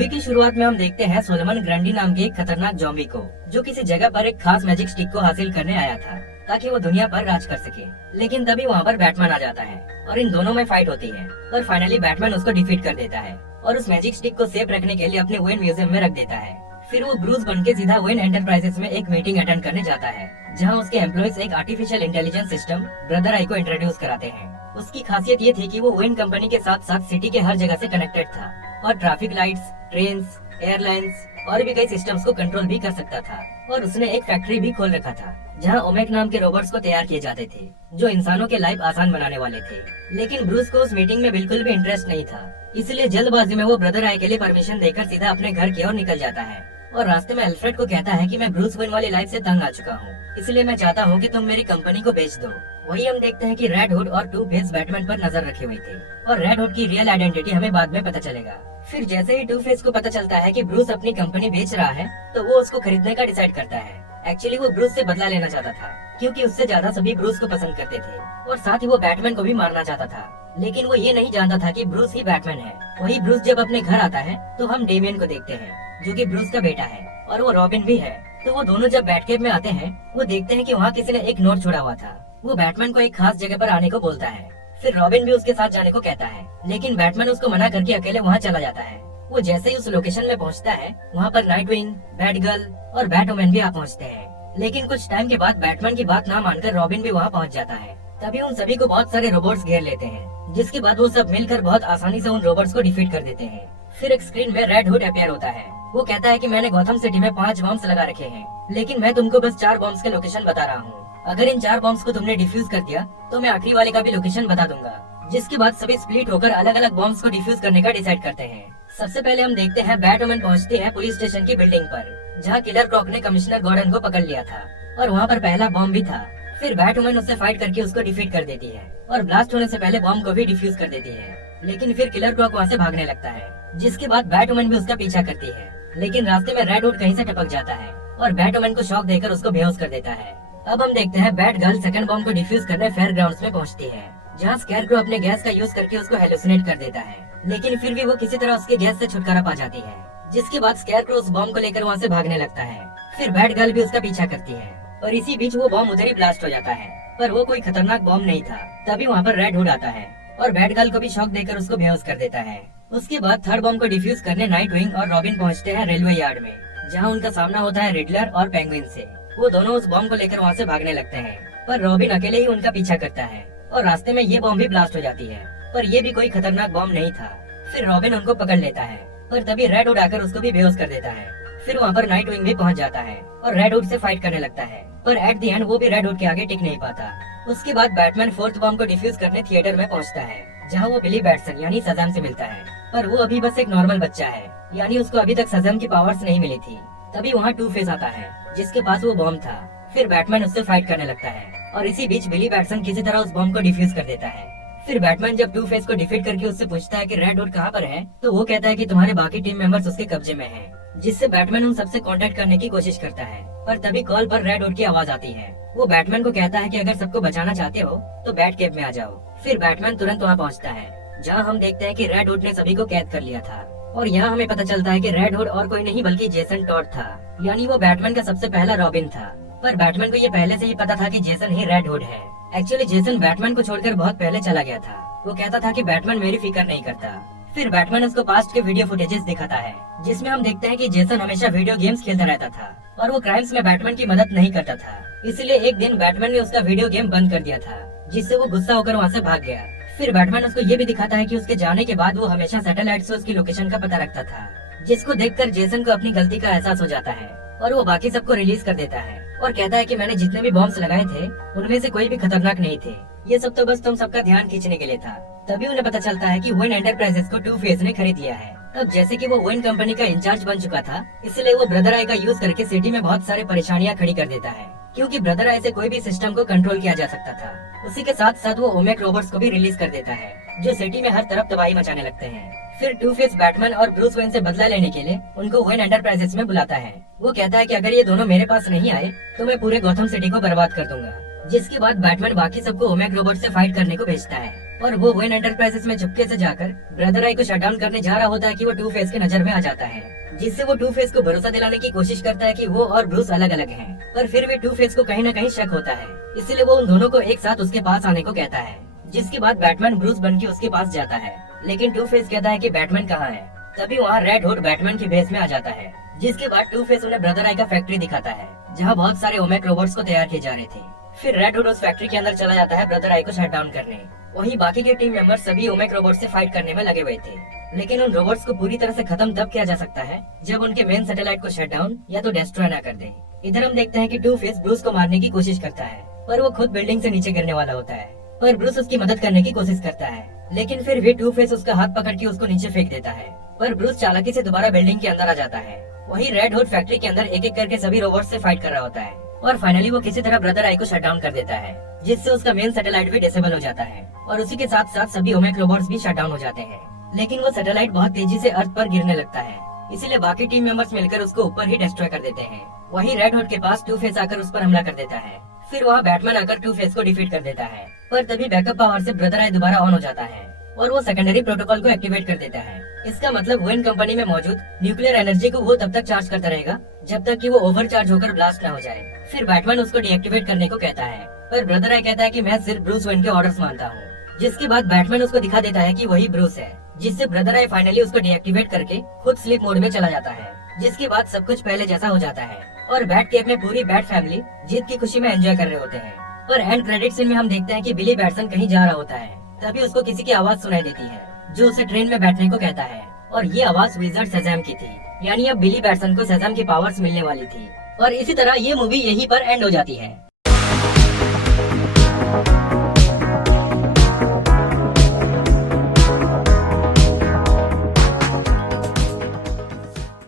Movie की शुरुआत में हम देखते हैं सोलोमन ग्रंडी नाम के एक खतरनाक जॉम्बी को, जो किसी जगह पर एक खास मैजिक स्टिक को हासिल करने आया था ताकि वो दुनिया पर राज कर सके। लेकिन तभी वहाँ पर बैटमैन आ जाता है और इन दोनों में फाइट होती है और फाइनली बैटमैन उसको डिफीट कर देता है और उस मैजिक स्टिक को सेफ रखने के लिए अपने वेन म्यूजियम में रख देता है। फिर वो ब्रूस बन के सीधा वेन एंटरप्राइजेस में एक मीटिंग अटेंड करने जाता है, जहाँ उसके एम्प्लॉइज एक artificial intelligence system brother I को इंट्रोड्यूस कराते हैं। उसकी खासियत ये थी कि वो वेन कंपनी के साथ साथ सिटी के हर जगह से कनेक्टेड था और ट्रैफिक लाइट्स, ट्रेन्स, एयरलाइंस और भी कई सिस्टम्स को कंट्रोल भी कर सकता था। और उसने एक फैक्ट्री भी खोल रखा था जहाँ ओमेक नाम के रोबोट्स को तैयार किए जाते थे, जो इंसानों के लाइफ आसान बनाने वाले थे। लेकिन ब्रूस को उस मीटिंग में बिल्कुल भी इंटरेस्ट नहीं था, इसलिए जल्दबाजी में वो ब्रदर आई के लिए परमिशन देकर सीधा अपने घर की ओर निकल जाता है और रास्ते में अल्फ्रेड को कहता है कि मैं ब्रूस वेन वाली लाइफ से तंग आ चुका हूँ, इसलिए मैं चाहता हूँ कि तुम मेरी कंपनी को बेच दो। वही हम देखते हैं कि रेड हुड और टू फेस बैटमैन पर नजर रखे हुए थे और रेड हुड की रियल आइडेंटिटी हमें बाद में पता चलेगा। फिर जैसे ही टू फेस को पता चलता है कि ब्रूस अपनी कंपनी बेच रहा है, तो वो उसको खरीदने का डिसाइड करता है। एक्चुअली वो ब्रूस से बदला लेना चाहता था, क्योंकि उससे ज्यादा सभी ब्रूस को पसंद करते थे और साथ ही वो बैटमैन को भी मारना चाहता था। लेकिन वो ये नहीं जानता था कि ब्रूस ही बैटमैन है। वही ब्रूस जब अपने घर आता है तो हम डेमियन को देखते हैं, जो कि ब्रूस का बेटा है, और वो रॉबिन भी है। तो वो दोनों जब बैटकेव में आते हैं, वो देखते हैं कि वहाँ किसी ने एक नोट छोड़ा हुआ था। वो बैटमैन को एक खास जगह पर आने को बोलता है। फिर रॉबिन भी उसके साथ जाने को कहता है, लेकिन बैटमैन उसको मना करके अकेले वहाँ चला जाता है। वो जैसे ही उस लोकेशन में पहुँचता है, वहाँ पर नाइटविंग, बैटगर्ल और बैटवुमन भी आ पहुँचते हैं। लेकिन कुछ टाइम के बाद बैटमैन की बात ना मानकर रॉबिन भी वहाँ पहुँच जाता है। तभी उन सभी को बहुत सारे रोबोट्स घेर लेते हैं, जिसके बाद वो सब मिलकर बहुत आसानी से उन रोबोट्स को डिफीट कर देते हैं। फिर एक स्क्रीन में रेड हुड अपीयर होता है। वो कहता है कि मैंने गौथम सिटी में 5 बॉम्ब्स लगा रखे हैं, लेकिन मैं तुमको बस 4 बॉम्ब्स के लोकेशन बता रहा हूँ। अगर इन 4 बॉम्ब्स को तुमने डिफ्यूज कर दिया तो मैं आखिरी वाले का भी लोकेशन बता दूंगा। जिसके बाद सभी स्प्लिट होकर अलग अलग बॉम्ब्स को डिफ्यूज करने का डिसाइड करते हैं। सबसे पहले हम देखते हैं बैटवुमन पहुँचती है पुलिस स्टेशन की बिल्डिंग पर, जहाँ किलर क्रॉक ने कमिश्नर गॉर्डन को पकड़ लिया था और वहाँ पर पहला बॉम्ब भी था। फिर बैटवुमन उससे फाइट करके उसको डिफीट कर देती है और ब्लास्ट होने से पहले बॉम्ब को भी डिफ्यूज कर देती है। लेकिन फिर किलर क्रॉक वहाँ से भागने लगता है, जिसके बाद बैटवुमन भी उसका पीछा करती है। लेकिन रास्ते में रेड हुड कहीं से टपक जाता है और बैटवुमन को शॉक देकर उसको बेहोश कर देता है। अब हम देखते हैं बैट गर्ल सेकंड बॉम्ब को डिफ्यूज करने फेयर ग्राउंड्स में पहुंचती है, जहां स्कैरक्रो अपने गैस का यूज करके उसको हेलुसिनेट कर देता है। लेकिन फिर भी वो किसी तरह उसके गैस से छुटकारा पा जाती है, जिसके बाद स्कैरक्रो उस बॉम्ब को लेकर वहाँ से भागने लगता है। फिर बैट गर्ल भी उसका पीछा करती है और इसी बीच वो बॉम्ब उधर ही ब्लास्ट हो जाता है, पर वो कोई खतरनाक बॉम्ब नहीं था। तभी वहाँ पर रेड हुड आता है और बैट गर्ल को भी शॉक देकर उसको बेहोश कर देता है। उसके बाद थर्ड बॉम्ब को डिफ्यूज करने नाइटविंग और रॉबिन पहुंचते हैं रेलवे यार्ड में, जहां उनका सामना होता है रिडलर और पेंगुइन से। वो दोनों उस बॉम्ब को लेकर वहां से भागने लगते हैं, पर रॉबिन अकेले ही उनका पीछा करता है और रास्ते में ये बॉम्ब भी ब्लास्ट हो जाती है, पर ये भी कोई खतरनाक बॉम्ब नहीं था। फिर रॉबिन उनको पकड़ लेता है, पर तभी रेड हुड आकर उसको भी बेहोश कर देता है। फिर वहाँ पर नाइटविंग भी पहुँच जाता है और रेड हुड से फाइट करने लगता है, पर एट द एंड वो भी रेड हुड के आगे टिक नहीं पाता। उसके बाद बैटमैन फोर्थ बॉम्ब को डिफ्यूज करने थिएटर में पहुँचता है, जहाँ वो बिली बैटसन यानी सज़म से मिलता है, पर वो अभी बस एक नॉर्मल बच्चा है, यानी उसको अभी तक सज़म की पावर्स नहीं मिली थी। तभी वहाँ टू फेस आता है, जिसके पास वो बॉम्ब था। फिर बैटमैन उससे फाइट करने लगता है और इसी बीच बिली बैटसन किसी तरह उस बॉम्ब को डिफ्यूज कर देता है। फिर बैटमैन जब टू फेस को डिफीट करके उससे पूछता है कि रेड हुड कहाँ पर है, तो वो कहता है कि तुम्हारे बाकी टीम मेंबर्स उसके कब्जे में हैं, जिससे बैटमैन उन सबसे कांटेक्ट करने की कोशिश करता है। पर तभी कॉल पर रेड हुड की आवाज आती है। वो बैटमैन को कहता है कि अगर सबको बचाना चाहते हो तो बैट केव में आ जाओ। फिर बैटमैन तुरंत वहाँ पहुँचता है, जहाँ हम देखते हैं कि रेड हुड ने सभी को कैद कर लिया था और यहाँ हमें पता चलता है कि रेड हुड और कोई नहीं बल्कि जेसन टॉड था, यानी वो बैटमैन का सबसे पहला रॉबिन था। पर बैटमैन को ये पहले से ही पता था कि जेसन ही रेड हुड है। एक्चुअली जेसन बैटमैन को छोड़कर बहुत पहले चला गया था। वो कहता था कि बैटमैन मेरी फिक्र नहीं करता। फिर बैटमैन उसको पास्ट के वीडियो फुटेजेस दिखाता है, जिसमें हम देखते हैं कि जेसन हमेशा वीडियो गेम्स खेलता रहता था और वो क्राइम्स में बैटमैन की मदद नहीं करता था। इसलिए एक दिन बैटमैन ने उसका वीडियो गेम बंद कर दिया था, जिससे वो गुस्सा होकर वहाँ से भाग गया। फिर बैटमैन उसको ये भी दिखाता है कि उसके जाने के बाद वो हमेशा सैटेलाइट से उसकी लोकेशन का पता रखता था, जिसको देखकर जेसन को अपनी गलती का एहसास हो जाता है और वो बाकी सबको रिलीज कर देता है और कहता है कि मैंने जितने भी बॉम्ब्स लगाए थे उनमें से कोई भी खतरनाक नहीं थे, ये सब तो बस तुम सबका ध्यान खींचने के लिए था। तभी उन्हें पता चलता है कि वेन एंटरप्राइजेस को टू फेस ने खरीद लिया है। अब जैसे कि वो वेन कंपनी का इंचार्ज बन चुका था, इसलिए वो ब्रदर आई का यूज करके सिटी में बहुत सारे परेशानियां खड़ी कर देता है, क्योंकि ब्रदर आई से कोई भी सिस्टम को कंट्रोल किया जा सकता था। उसी के साथ साथ वो ओमेक रोबोट्स को भी रिलीज कर देता है, जो सिटी में हर तरफ तबाही मचाने लगते हैं। फिर टू फेस बैटमैन और ब्रूस वेन से बदला लेने के लिए उनको वेन एंटरप्राइजेस में बुलाता है। वो कहता है कि अगर ये दोनों मेरे पास नहीं आए तो मैं पूरे गौथम सिटी को बर्बाद कर दूंगा। जिसके बाद बैटमैन बाकी सबको ओमेक रोबोट से फाइट करने को भेजता है। और वो वेन एंटरप्राइजेस में चुपके से जाकर ब्रदर आई को शट डाउन करने जा रहा होता है कि वो टू फेस की नजर में आ जाता है, जिससे वो टू फेस को भरोसा दिलाने की कोशिश करता है कि वो और ब्रूस अलग अलग हैं। पर फिर भी टू फेस को कहीं न कहीं शक होता है, इसीलिए वो उन दोनों को एक साथ उसके पास आने को कहता है। जिसके बाद बैटमैन ब्रूस बन के उसके पास जाता है, लेकिन टू फेस कहता है कि बैटमैन कहाँ है। तभी वहाँ रेड हुड बैटमैन के बेस में आ जाता है, जिसके बाद टू फेस उन्हें ब्रदर आई का फैक्ट्री दिखाता है, जहाँ बहुत सारे ओमेक रोबोट्स को तैयार किए जा रहे थे। फिर रेड हुड उस फैक्ट्री के अंदर चला जाता है ब्रदर आई को शट डाउन करने। वहीं बाकी के टीम मेंबर सभी ओमेक रोबोट से फाइट करने में लगे हुए थे, लेकिन उन रोबोट्स को पूरी तरह से खत्म तब किया जा सकता है जब उनके मेन सैटेलाइट को शट डाउन या तो डिस्ट्रॉय न कर दे। इधर हम देखते हैं कि टू फेस ब्रूस को मारने की कोशिश करता है, पर वो खुद बिल्डिंग से नीचे गिरने वाला होता है, पर ब्रूस उसकी मदद करने की कोशिश करता है, लेकिन फिर भी टू फेस उसका हाथ पकड़ के उसको नीचे फेंक देता है। पर ब्रूस चालाकी से दोबारा बिल्डिंग के अंदर आ जाता है। वहीं रेड हुड फैक्ट्री के अंदर एक एक करके सभी रोबोट से फाइट कर रहा होता है, और फाइनली वो किसी तरह ब्रदर आई को शट डाउन कर देता है, जिससे उसका मेन सैटेलाइट भी डिसेबल हो जाता है, और उसी के साथ साथ सभी ओमेक रोबोट्स भी शट डाउन हो जाते हैं। लेकिन वो सैटेलाइट बहुत तेजी से अर्थ पर गिरने लगता है, इसीलिए बाकी टीम मेंबर्स मिलकर उसको ऊपर ही डिस्ट्रॉय कर देते हैं। वहीं रेड हुड के पास टू फेस आकर उस पर हमला कर देता है। फिर वहाँ बैटमैन आकर टू फेस को डिफीट कर देता है, पर तभी बैकअप पावर से ब्रदर आई दोबारा ऑन हो जाता है और वो सेकेंडरी प्रोटोकॉल को एक्टिवेट कर देता है। इसका मतलब वेन कंपनी में मौजूद न्यूक्लियर एनर्जी को वो तब तक चार्ज करता रहेगा जब तक कि वो ओवरचार्ज होकर ब्लास्ट न हो जाए। फिर बैटमैन उसको डीएक्टिवेट करने को कहता है, पर ब्रदर आई कहता है कि मैं सिर्फ ब्रूस वेन के ऑर्डर्स मानता हूँ। जिसके बाद बैटमैन उसको दिखा देता है कि वही ब्रूस है, जिससे ब्रदर आई फाइनली उसको डीएक्टिवेट करके खुद स्लीप मोड में चला जाता है। जिसके बाद सब कुछ पहले जैसा हो जाता है और बैट केव में पूरी बैट फैमिली जीत की खुशी में एंजॉय कर रहे होते हैं। पर एंड क्रेडिट सीन में हम देखते हैं कि बिली बैटसन कहीं जा रहा होता है, तभी उसको किसी की आवाज सुनाई देती है जो उसे ट्रेन में बैठने को कहता है, और ये आवाज विज़ार्ड शेज़ैम की थी, यानी अब बिली बैटसन को शेज़ैम की पावर्स मिलने वाली थी। और इसी तरह ये मूवी यहीं पर एंड हो जाती है।